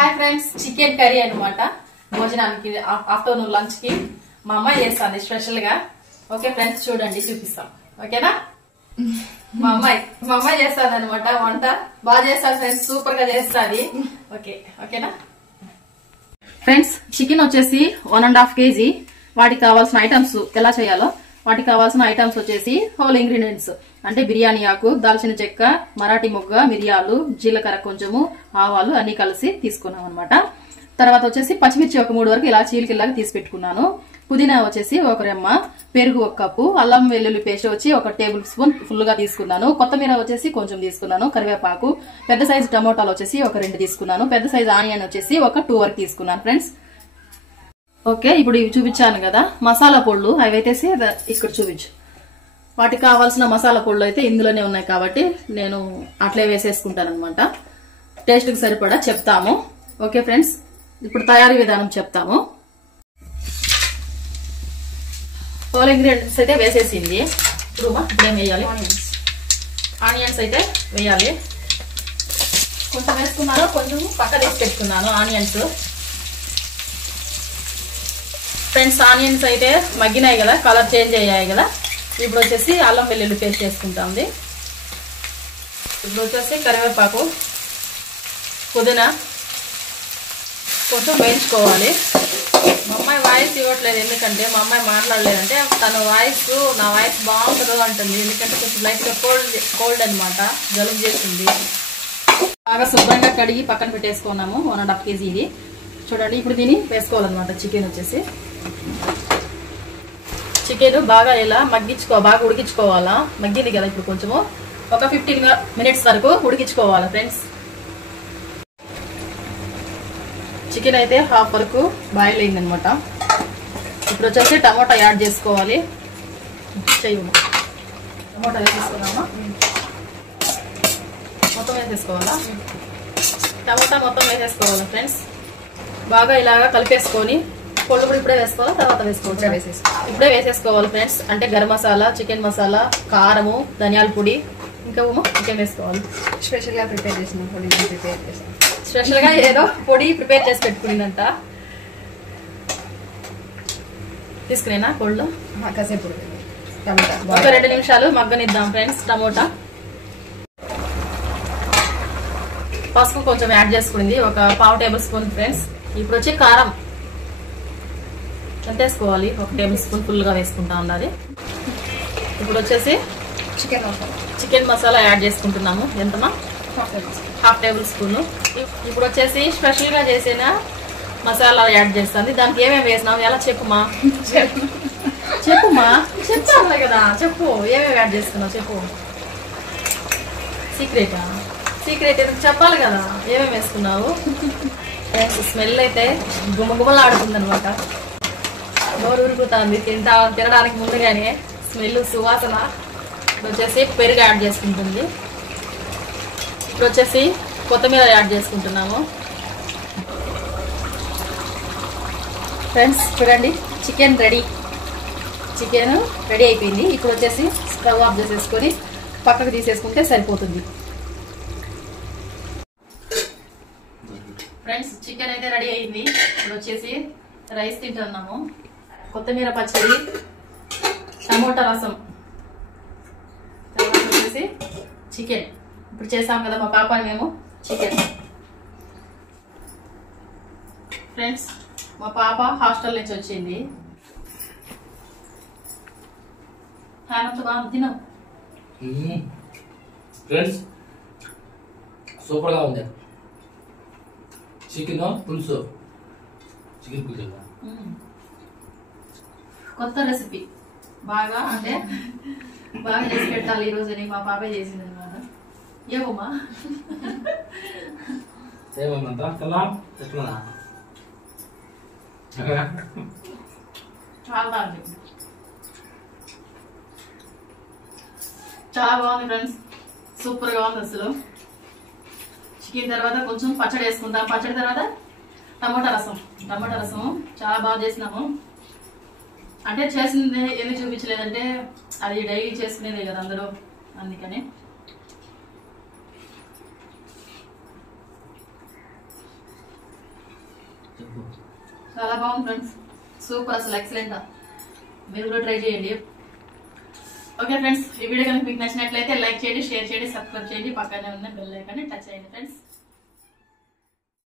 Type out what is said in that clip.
Hi friends, chicken curry అన్నమాట. భోజనానికి afternoon lunch కి మా అమ్మాయి చేస్తాంది స్పెషల్ గా. ఓకే ఫ్రెండ్స్, చూడండి, చూపిస్తాం. ఓకేనా? మా అమ్మాయి చేస్తాది అనమాట వంట. బాగా చేస్తారు ఫ్రెండ్స్, సూపర్ గా చేస్తుంది. ఓకేనా ఫ్రెండ్స్? చికెన్ వచ్చేసి 1.5 kg. వాటికి కావాల్సిన ఐటమ్స్ ఎలా చేయాలో, వాటికి కావాల్సిన ఐటమ్స్ వచ్చేసి హోల్ ఇంగ్రీడియంట్స్ అంటే బిర్యానీ ఆకు, దాల్చిన చెక్క, మరాఠీ మొగ్గ, మిరియాలు, జీలకర్ర, కొంచెము ఆవాలు అన్ని కలిసి తీసుకున్నాం అనమాట. తర్వాత వచ్చేసి పచ్చిమిర్చి ఒక 3 వరకు ఇలా చీలికల్లాగా తీసి పెట్టుకున్నాను. పుదీనా వచ్చేసి 1 రెమ్మ, పెరుగు 1 కప్పు, అల్లం వెల్లుల్లి పేస్ట్ వచ్చి 1 టేబుల్ స్పూన్ ఫుల్ గా తీసుకున్నాను. కొత్తిమీర వచ్చేసి కొంచెం తీసుకున్నాను, కరివేపాకు, పెద్ద సైజు టమోటాలు వచ్చేసి 2 తీసుకున్నాను, పెద్ద సైజు ఆనియన్ వచ్చేసి 2 వరకు తీసుకున్నాను ఫ్రెండ్స్. ఓకే, ఇప్పుడు ఇవి చూపించాను కదా మసాలా పొళ్ళు, అవి అయితే ఇక్కడ చూపించు. వాటికి కావాల్సిన మసాలా పొళ్ళు అయితే ఇందులోనే ఉన్నాయి కాబట్టి నేను అట్లే వేసేసుకుంటాను అనమాట. టేస్ట్ కి సరిపడా చెప్తాము. ఓకే ఫ్రెండ్స్, ఇప్పుడు తయారీ విధానం చెప్తాము. హోల్ ఇంగ్రీడియంట్స్ అయితే వేసేసింది. ఇప్పుడేం వేయాలి? ఆనియన్స్ అయితే వేయాలి. కొంచెం వేసుకున్నాను, కొంచెం పక్క తీసి పెట్టుకున్నాను ఆనియన్స్. ఫ్రెండ్స్, ఆనియన్స్ అయితే మగ్గినాయి కదా, కలర్ చేంజ్ అయ్యాయి కదా. ఇప్పుడు వచ్చేసి అల్లం వెల్లుల్లి పేస్ట్ చేసుకుంటాంది. ఇప్పుడు వచ్చేసి కరివేపాకు, పుదీనా కొంచెం వేయించుకోవాలి. మా అమ్మాయి వాయిస్ ఇవ్వట్లేదు, ఎందుకంటే మా అమ్మాయి మాట్లాడలేదంటే తన వాయిస్ నా వాయిస్ బాగుంటుంది అంటుంది. ఎందుకంటే కొంచెం లైట్గా కోల్డ్ అనమాట, జలుబు చేస్తుంది. బాగా శుభ్రంగా కడిగి పక్కన పెట్టేసుకున్నాము. 1.5 kg ఇది. చూడండి, ఇప్పుడు దీన్ని వేసుకోవాలన్నమాట. చికెన్ వచ్చేసి చికెన్ బాగా ఇలా బాగా ఉడికించుకోవాలా. మగ్గింది కదా, ఇప్పుడు కొంచెము ఒక 15 minutes వరకు ఉడికించుకోవాలి ఫ్రెండ్స్. చికెన్ అయితే హాఫ్ వరకు బాయిల్ అయింది అనమాట. ఇప్పుడు వచ్చేసి టమోటా యాడ్ చేసుకోవాలి. టమోటా వేసేసుకున్నామా? మొత్తం వేసేసుకోవాలా? టమోటా మొత్తం వేసేసుకోవాలి ఫ్రెండ్స్. బాగా ఇలాగా కలిపేసుకొని పొళ్ళు కూడా ఇప్పుడే వేసుకోవాలా, తర్వాత వేసుకోవచ్చు? ఇప్పుడే వేసేసుకోవాలి ఫ్రెండ్స్. అంటే గరం మసాలా, చికెన్ మసాలా, కారము, ధనియాల పొడి, ఇంకా చికెన్ వేసుకోవాలి. స్పెషల్ గా ఏదో పొడి ప్రిపేర్ చేసి పెట్టుకునిందంట. తీసుకునేనా కోళ్ళు? కాసేపు ఒక 2 నిమిషాలు మగ్గనిద్దాం ఫ్రెండ్స్. టమోటా, పసుపు కొంచెం యాడ్ చేసుకుంది, ఒక 1/2 టేబుల్ స్పూన్ ఫ్రెండ్స్. ఇప్పుడు వచ్చి కారం ఎంత వేసుకోవాలి? 1 టేబుల్ స్పూన్ ఫుల్ గా వేసుకుంటా ఉన్నది. ఇప్పుడు వచ్చేసి చికెన్ మసాలా యాడ్ చేసుకుంటున్నాము. ఎంతమా? 1/2 టేబుల్ స్పూన్. ఇప్పుడు వచ్చేసి స్పెషల్ గా చేసిన మసాలా యాడ్ చేస్తుంది. దానికి ఏమేమి వేసినావు? ఎలా చెప్పుమా? చెప్తాను కదా, చెప్పు. ఏమేమి యాడ్ చేస్తున్నావు చెప్పు. సీక్రెట్ ఎందుకు చెప్పాలి కదా, ఏమేమి వేసుకున్నావు? స్మెల్ అయితే గుమగుమలాడుతుంది అనమాట. నోరు ఉరుకుతుంది తినడానికి ముందుగానే స్మెల్, సువాసన. ఇప్పుడు వచ్చేసి పెరుగు యాడ్ చేసుకుంటుంది. ఇప్పుడు వచ్చేసి కొత్తిమీర యాడ్ చేసుకుంటున్నాము ఫ్రెండ్స్. చూడండి, చికెన్ రెడీ అయిపోయింది. ఇప్పుడు వచ్చేసి స్టవ్ ఆఫ్ చేసేసుకొని పక్కకు తీసేసుకుంటే సరిపోతుంది ఫ్రెండ్స్. చికెన్ అయితే రెడీ అయింది. ఇప్పుడు వచ్చేసి రైస్ తింటున్నాము. కొత్తిమీర పచ్చడి, టమోటా రసం, తర్వాత వచ్చేసి చికెన్. ఇప్పుడు చేసాం కదా మా పాప మేము చికెన్. ఫ్రెండ్స్, మా పాప హాస్టల్ నుంచి వచ్చింది. తిన్నాం ఫ్రెండ్స్, సూపర్ గా ఉంది. చికెన్ పులుసు, చికెన్ పులుసు కొత్త రెసిపీ. బాగా చేసి పెట్టాలి ఈ రోజు. మా పాపే చేసింది అనమాట. ఏమమ్మా? చాలా బాగుంది ఫ్రెండ్స్, సూపర్ గా ఉంది అసలు. చికెన్ తర్వాత కొంచెం పచ్చడి వేసుకుంటాం. పచ్చడి తర్వాత టమోటా రసం చాలా బాగా చేసినాము. అంటే చేసింది ఎందుకు చూపించలేదంటే అది డైలీ చేసుకునేదే కదా అందరూ, అందుకని. చెప్పు. చాలా బాగుంది ఫ్రెండ్స్, సూపర్, అసలు ఎక్సలెంట్. మీరు కూడా ట్రై చేయండి. ఓకే ఫ్రెండ్స్, ఈ వీడియో కనుక మీకు నచ్చినట్లయితే లైక్ చేయండి, షేర్ చేయండి, సబ్స్క్రైబ్ చేయండి, పక్కనే ఉన్న బెల్ ఐకాన్ని టచ్ చేయండి ఫ్రెండ్స్.